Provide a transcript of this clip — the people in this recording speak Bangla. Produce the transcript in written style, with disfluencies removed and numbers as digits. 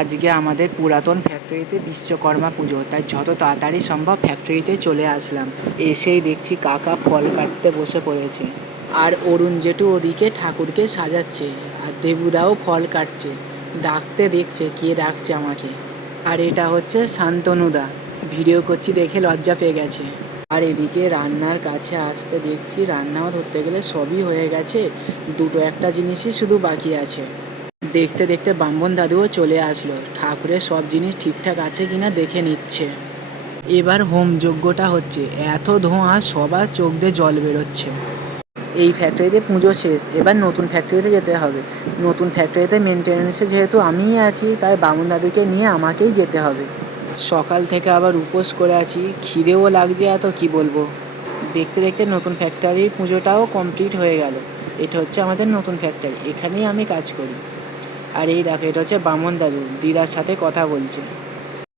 আজকে আমাদের পুরাতন ফ্যাক্টরিতে বিশ্বকর্মা পুজো, তাই যত তাড়াতাড়ি সম্ভব ফ্যাক্টরিতে চলে আসলাম। এসেই দেখছি কাকা ফল কাটতে বসে পড়েছে, আর অরুণ জেঠু ওদিকে ঠাকুরকে সাজাচ্ছে, আর দেবুদাও ফল কাটছে। ডাকতে দেখছে কে ডাকছে আমাকে। আর এটা হচ্ছে শান্তনুদা, ভিডিও করছি দেখে লজ্জা পেয়ে গেছে। আর এদিকে রান্নার কাছে আসতে দেখছি রান্নাও ধরতে গেলে সবই হয়ে গেছে, দুটো একটা জিনিসই শুধু বাকি আছে। দেখতে দেখতে ব্রাহ্মণ দাদুও চলে আসলো, ঠাকুরের সব জিনিস ঠিকঠাক আছে কিনা দেখে নিচ্ছে। এবার হোম যজ্ঞটা হচ্ছে, এত ধোঁয়া সবার চোখ দিয়ে জল বেরোচ্ছে। এই ফ্যাক্টরিতে পুজো শেষ, এবার নতুন ফ্যাক্টরিতে যেতে হবে। নতুন ফ্যাক্টরিতে মেনটেন্যান্সে যেহেতু আমিই আছি, তাই ব্রাহ্মণ দাদুকে নিয়ে আমাকেই যেতে হবে। সকাল থেকে আবার উপোস করে আছি, খিদেও লাগছে এত কি বলবো। দেখতে দেখতে নতুন ফ্যাক্টরির পুজোটাও কমপ্লিট হয়ে গেল। এটা হচ্ছে আমাদের নতুন ফ্যাক্টরি, এখানেই আমি কাজ করি। আর এই দেখো, এটা হচ্ছে বামন দাদু দিদার সাথে কথা বলছে।